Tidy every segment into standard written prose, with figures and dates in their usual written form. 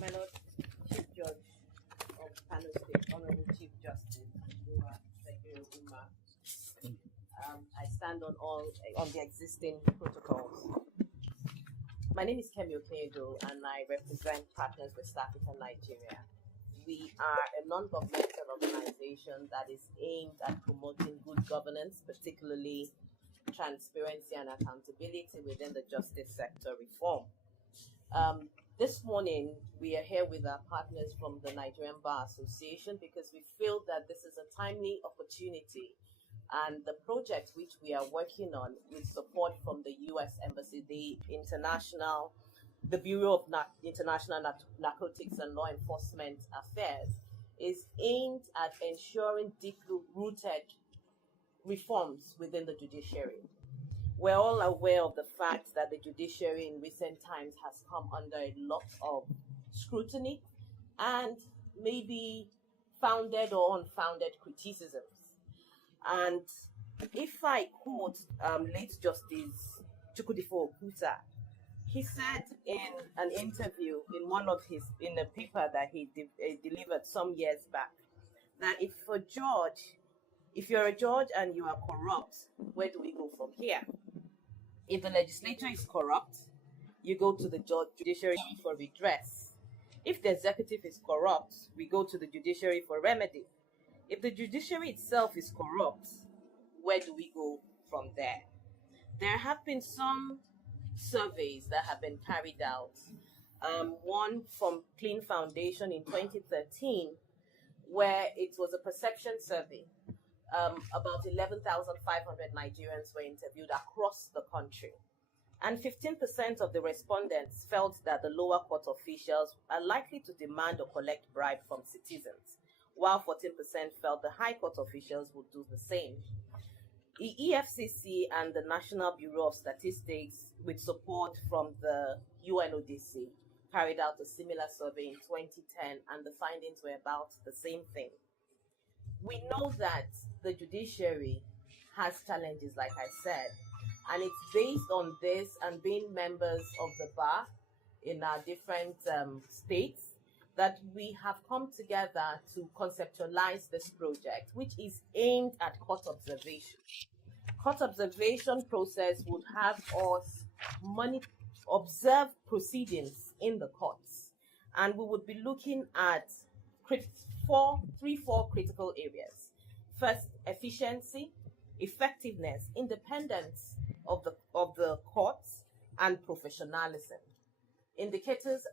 My Lord, Chief Judge of Kano State, Honorable Chief Justice, I stand on the existing protocols. My name is Kemi Okedo, and I represent Partners West Africa, Nigeria. We are a non-governmental organization that is aimed at promoting good governance, particularly transparency and accountability within the justice sector reform. This morning, we are here with our partners from the Nigerian Bar Association because we feel that this is a timely opportunity, and the project which we are working on with support from the U.S. Embassy, the Bureau of International Narcotics and Law Enforcement Affairs, is aimed at ensuring deep-rooted reforms within the judiciary. We're all aware of the fact that the judiciary in recent times has come under a lot of scrutiny and maybe founded or unfounded criticisms. And if I quote late Justice Chukwudifo Okuta, he said in an interview in a paper that he delivered some years back, that if you're a judge and you are corrupt, where do we go from here? If the legislature is corrupt, you go to the judiciary for redress. If the executive is corrupt, we go to the judiciary for remedy. If the judiciary itself is corrupt, where do we go from there? There have been some surveys that have been carried out. One from Clean Foundation in 2013, where it was a perception survey. About 11,500 Nigerians were interviewed across the country. And 15% of the respondents felt that the lower court officials are likely to demand or collect bribe from citizens, while 14% felt the high court officials would do the same. The EFCC and the National Bureau of Statistics, with support from the UNODC, carried out a similar survey in 2010, and the findings were about the same thing. We know that the judiciary has challenges, like I said, and it's based on this and being members of the bar in our different states that we have come together to conceptualize this project, which is aimed at court observation. Court observation process would have us observe proceedings in the courts, and we would be looking at four critical areas. First, efficiency, effectiveness, independence of the courts, and professionalism. Indicators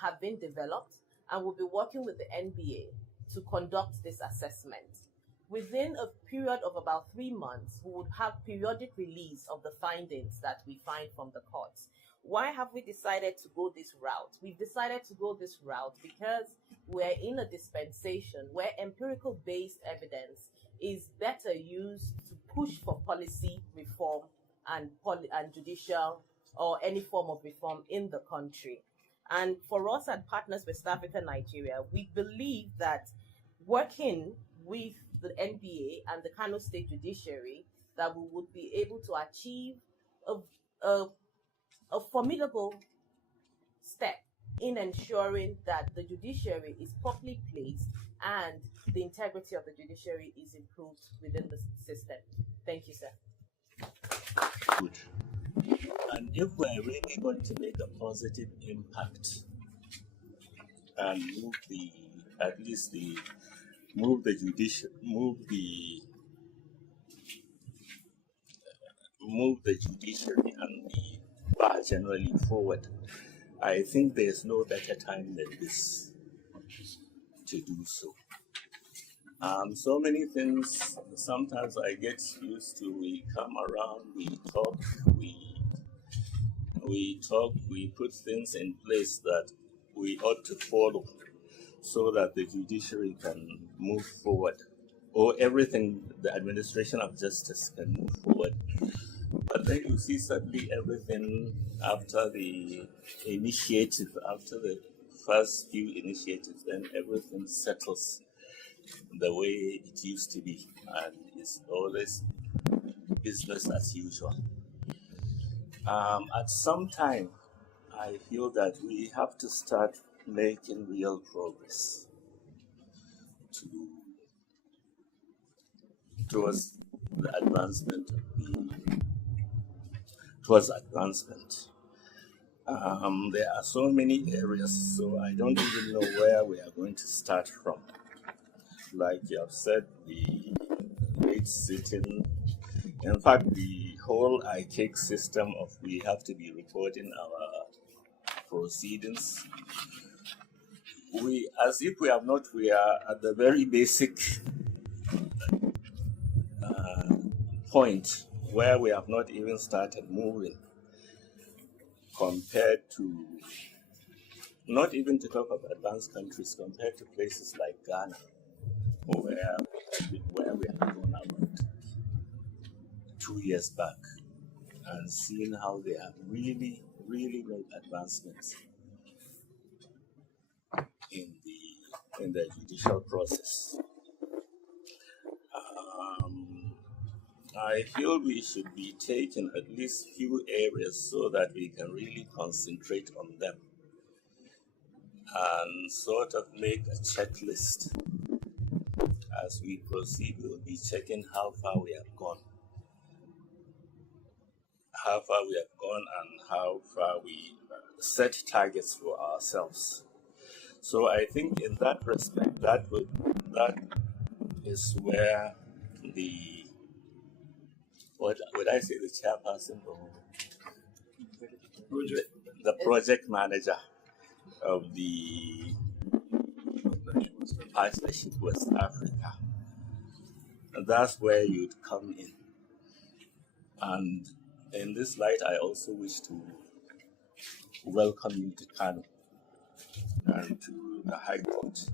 have been developed, and we'll be working with the NBA to conduct this assessment. Within a period of about 3 months, we would have periodic release of the findings that we find from the courts. Why have we decided to go this route? We've decided to go this route because we're in a dispensation where empirical-based evidence is better used to push for policy reform and judicial or any form of reform in the country. And for us at Partners West Africa, Nigeria, we believe that working with the NBA and the Kano State Judiciary, that we would be able to achieve a formidable step in ensuring that the judiciary is properly placed and the integrity of the judiciary is improved within the system. Thank you, sir. Good. And if we're really going to make a positive impact and move the judiciary and the bar generally forward, I think there's no better time than this to do so. So many things, sometimes I get used to, we come around, we talk, we put things in place that we ought to follow so that the judiciary can move forward, or everything, the administration of justice can move forward. But then you see suddenly everything after the first few initiatives, then everything settles the way it used to be, and it's always business as usual. At some time, I feel that we have to start making real progress towards the advancement towards advancement. There are so many areas, so I don't even know where we are going to start from. Like you have said, the rate sitting. In fact, the whole ICAIC system of we have to be reporting our proceedings. As if we have not, we are at the very basic point where we have not even started moving compared to, not even to talk of advanced countries, compared to places like Ghana, where we have gone about 2 years back and seen how they have really, really made advancements in the judicial process. I feel we should be taking at least few areas so that we can really concentrate on them and sort of make a checklist. As we proceed, we'll be checking how far we have gone. And how far we set targets for ourselves. So I think in that respect, that is where what would I say, the chairperson or the project manager of the Partnership West Africa. That's where you'd come in. And in this light, I also wish to welcome you to Kano and to the High Court.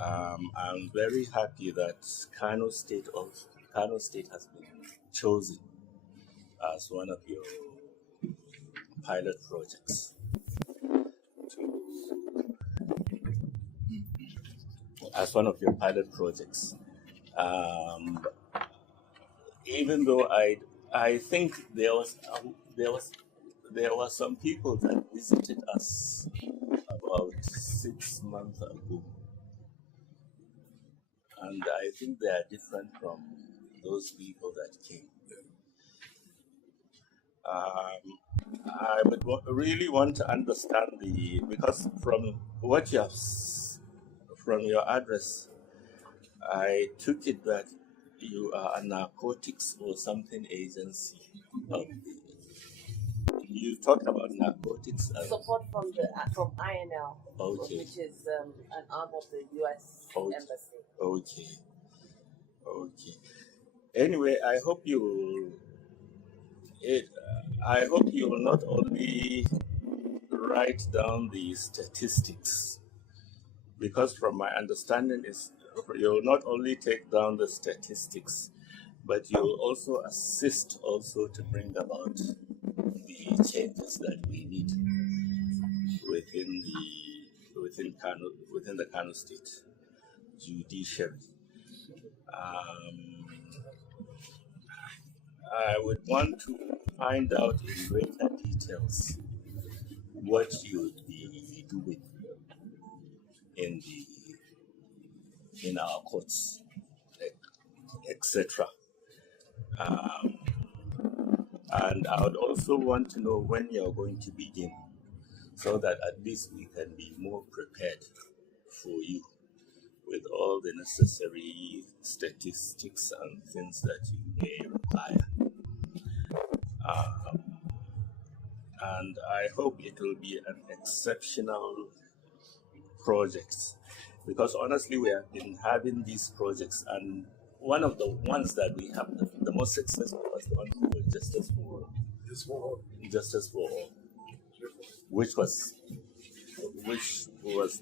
I'm very happy that Kano State has been chosen as one of your pilot projects. Even though I think there were some people that visited us about 6 months ago, and I think they are different from those people that came. I would really want to understand because from what you have from your address, I took it that you are a narcotics or something agency. You talked about narcotics. Support from INL, okay, which is an arm of the U.S. Embassy. Okay. Anyway, I hope you will not only write down the statistics, because from my understanding is you will not only take down the statistics, but you will also assist also to bring about the changes that we need within the Kano State judiciary. I would want to find out in greater details what you would be doing in our courts, etc. And I would also want to know when you're going to begin, so that at least we can be more prepared for you with all the necessary statistics and things that you may require. And I hope it will be an exceptional project, because honestly we have been having these projects, and one of the ones that we have the most successful was the one called Justice for All, which was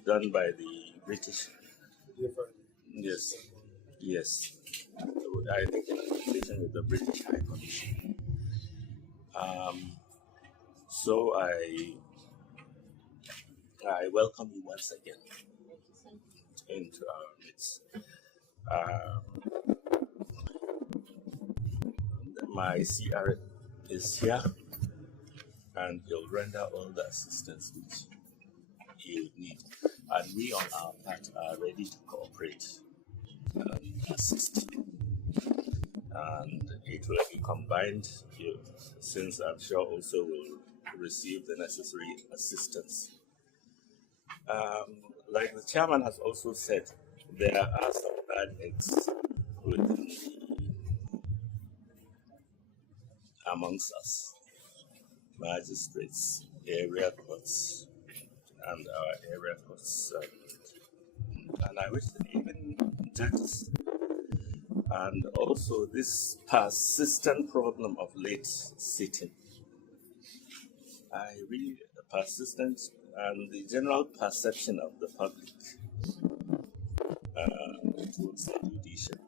done by the British. Yes. I think in association with the British High Commission. So I welcome you once again into our midst. My CR is here, and he'll render all the assistance which you would need. And we on our part are ready to cooperate and assist. And it will be combined, since I'm sure also will receive the necessary assistance. Like the chairman has also said, there are some bad eggs within amongst us, magistrates, area courts, and our area courts, and I wish that even judges. And also this persistent problem of late sitting. I really persistent, and the general perception of the public towards the judiciary.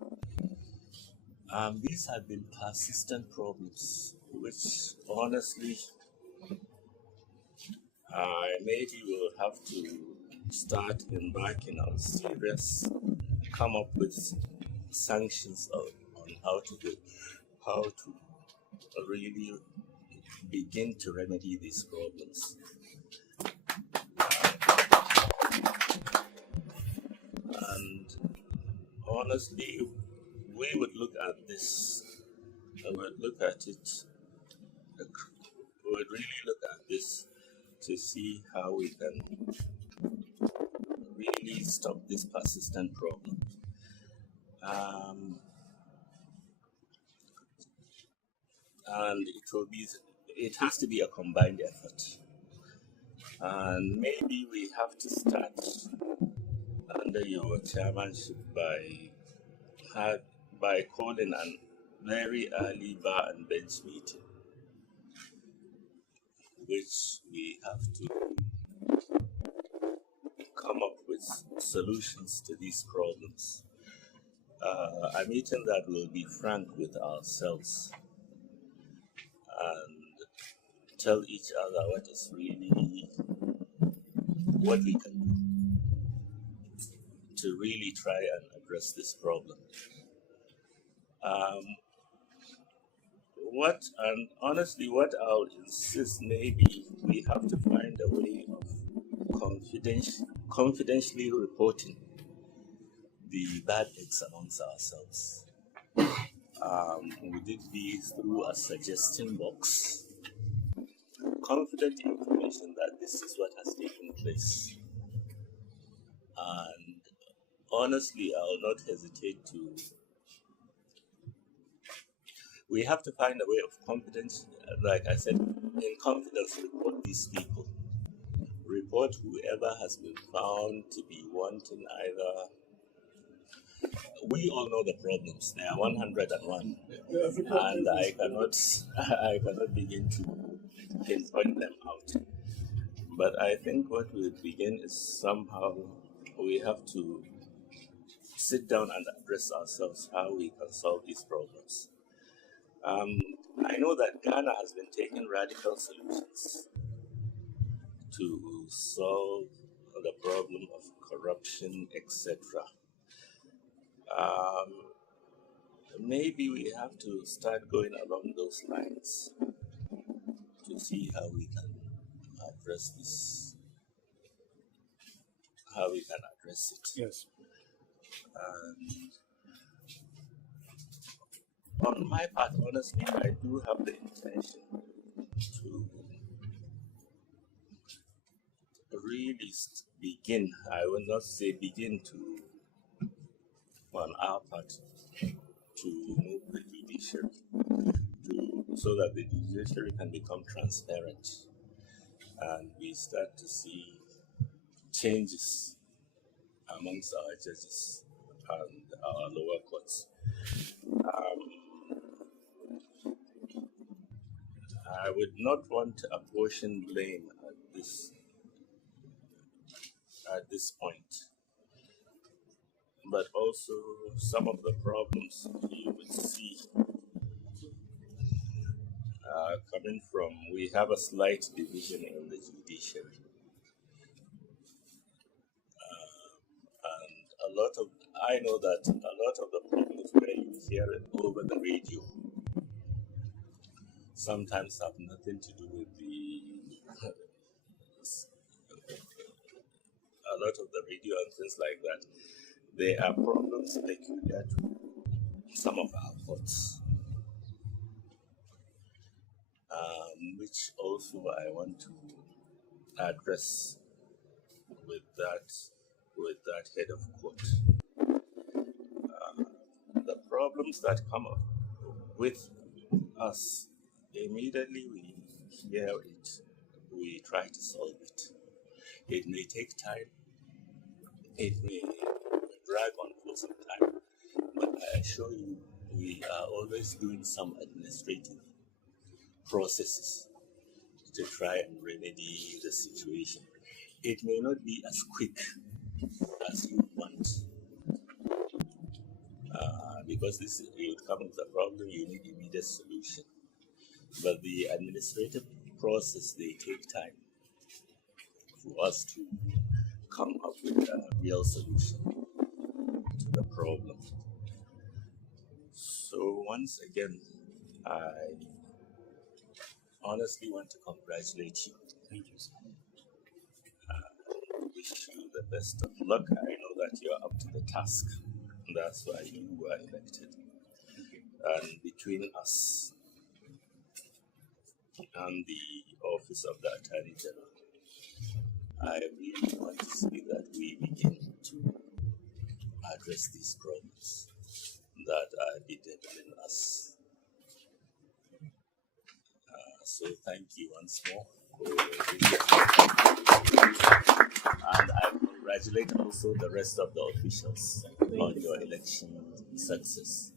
These have been persistent problems, which honestly, maybe we'll have to start embarking on serious, come up with sanctions on how to really begin to remedy these problems. And honestly, we would look at this, we would look at it, we would really look at this to see how we can really stop this persistent problem. And it has to be a combined effort. And maybe we have to start under your chairmanship by calling a very early bar and bench meeting, which we have to come up with solutions to these problems. A meeting that will be frank with ourselves and tell each other what is really what we can do to really try and address this problem. Honestly, what I'll insist, maybe we have to find a way of confidentially reporting the bad eggs amongst ourselves. Would it be through a suggestion box? Confident information that this is what has taken place. And honestly, I will not hesitate to. We have to find a way of confidence, like I said, in confidence, report these people. Report whoever has been found to be wanting either. We all know the problems. There are 101, and I cannot begin to pinpoint them out. But I think what we would begin is somehow we have to sit down and address ourselves how we can solve these problems. I know that Ghana has been taking radical solutions to solve the problem of corruption, etc. Maybe we have to start going along those lines to see how we can address this, how we can address it. Yes. On my part, honestly, I do have the intention to really begin, I will not say begin to, on our part, to move the judiciary so that the judiciary can become transparent and we start to see changes amongst our judges and our lower courts. I would not want to apportion blame at this point, but also some of the problems you would see coming from, we have a slight division in the judiciary. And I know that a lot of the problems where you hear it over the radio sometimes have nothing to do with lot of the radio and things like that, there are problems peculiar to some of our courts, which also I want to address with that head of court. The problems that come up with us, immediately we hear it, we try to solve it. It may take time, it may drag on for some time, but I assure you, we are always doing some administrative processes to try and remedy the situation. It may not be as quick as you want, because you come with a problem, you need immediate solution. But the administrative process, they take time for us to come up with a real solution to the problem. So once again, I honestly want to congratulate you. Thank you, sir. Wish you the best of luck. I know that you're up to the task. That's why you were elected. And between us and the Office of the Attorney General, I really want to see that we begin to address these problems that are bedeviling us. So thank you once more. And I congratulate also the rest of the officials on your election success.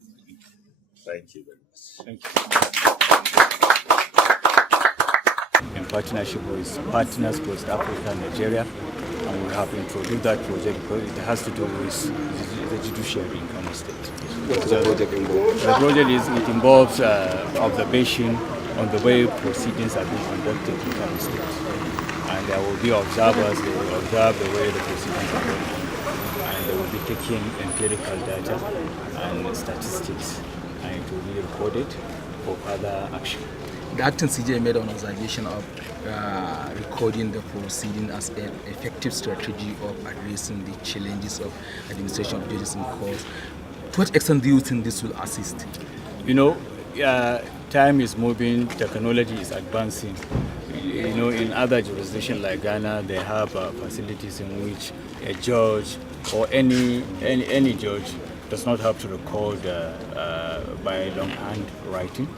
Thank you very much. Thank you. In partnership with Partners West Africa and Nigeria, and we have introduced that project because it has to do with the judiciary in Kano State. What does the project involve? The project involves observation on the way proceedings are being conducted in Kano State. And there will be observers, they will observe the way the proceedings are going. And they will be taking empirical data and statistics, and it will be recorded for further action. The acting CJ made an observation of recording the proceeding as an effective strategy of addressing the challenges of administration of justice in courts. To what extent do you think this will assist? You know, time is moving, technology is advancing. You know, in other jurisdictions like Ghana, they have facilities in which a judge or any judge does not have to record by longhand writing.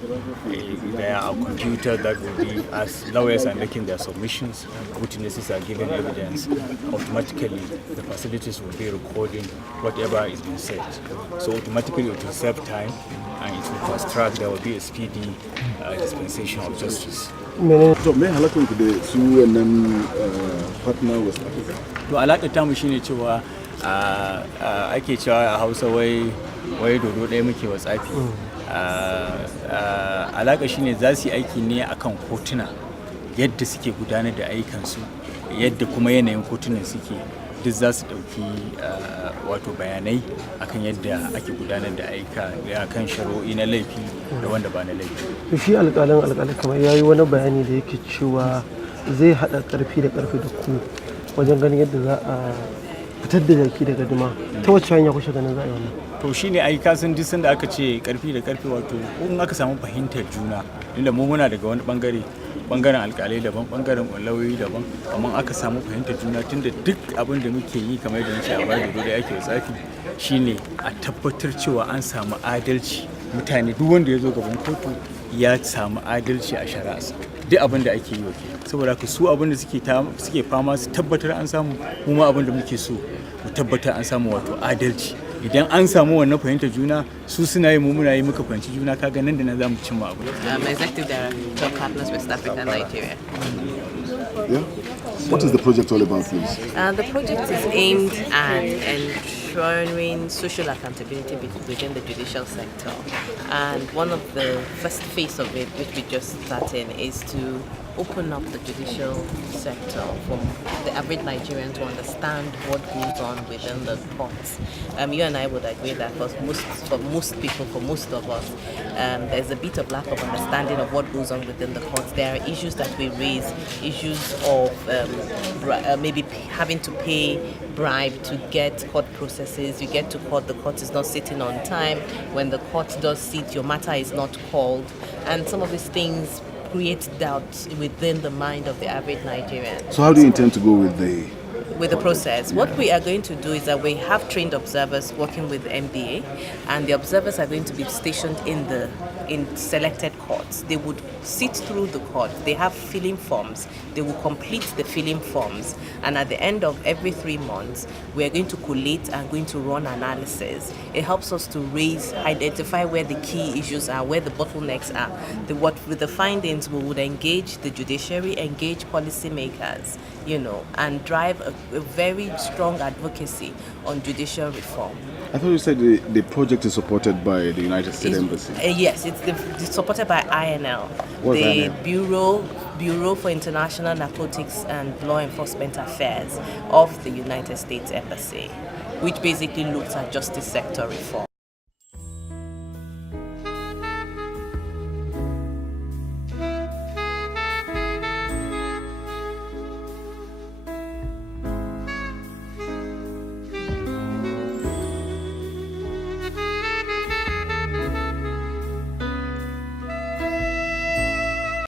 There are computers that will be, as lawyers are making their submissions, witnesses are giving evidence, automatically the facilities will be recording whatever is being said. So automatically it will save time and it will fast track, there will be a speedy dispensation of justice. So me halakun ku da su wannan partner West Africa. To alaƙa ta mu shine cewa ake cewa a Hausa wai dodo ɗaya muke wa tsafi. Alaƙa shine za su yi aiki ne akan kotuna yadda suke gudanar da ayyukansu, yadda kuma yanayin kotunan suke, duk za su ɗauki wato bayanai akan yadda ake gudanar da ayyuka kan shari'o'i na laifi da wanda ba na laifi. Shi alƙalin kamar yayi wani bayani da yake cewa zai haɗa ƙarfi da ku wajen ganin yadda za a fitar da jaki daga duma. Ta wacce hanya kusa ganin za a yi wannan? To shine ai kasan duk sanda aka ce ƙarfi da ƙarfi, wato in aka samu fahimtar juna, inda mu muna daga wani bangaren alƙalai daban, bangaren lauyoyi daban, amma aka samu fahimtar juna, tunda duk abin da muke yi kamar yadda nace a baya da ake tsafi shine a tabbatar cewa an samu adalci. Mutane duk wanda ya zo gaban kotu ya samu adalci a shari'arsa, duk abin da ake yi wa ke. Saboda haka su abin da suke fama su tabbatar an samu, kuma abin da muke so mu tabbatar an samu, wato adalci. Idan an samu wannan fahimtar juna, su suna yi, mu muna yi, muka fahimci juna, kaga nan da nan za mu cimma abu. Executive Director of Partners West Africa, Nigeria. Yeah? What is the project all about, please? The project is aimed at ensuring social accountability within the judicial sector. And one of the first phase of it, which we just started, is to open up the judicial sector for the average Nigerian to understand what goes on within the courts. You and I would agree that for most people, for most of us, there's a bit of lack of understanding of what goes on within the courts. There are issues that we raise, issues of maybe having to pay bribe to get court processes. You get to court, the court is not sitting on time. When the court does sit, your matter is not called. And some of these things create doubt within the mind of the average Nigerian. So how do you intend to go with the process? What we are going to do is that we have trained observers working with the MBA, and the observers are going to be stationed in selected courts. They would sit through the court. They have filling forms. They will complete the filling forms, and at the end of every 3 months, we are going to collate and going to run analysis. It helps us to identify where the key issues are, where the bottlenecks are. With the findings, we would engage the judiciary, engage policymakers, and drive a very strong advocacy on judicial reform. I thought you said the project is supported by the United States Embassy. Yes, it's supported by INL, What's the INL? Bureau for International Narcotics and Law Enforcement Affairs of the United States Embassy, which basically looks at justice sector reform.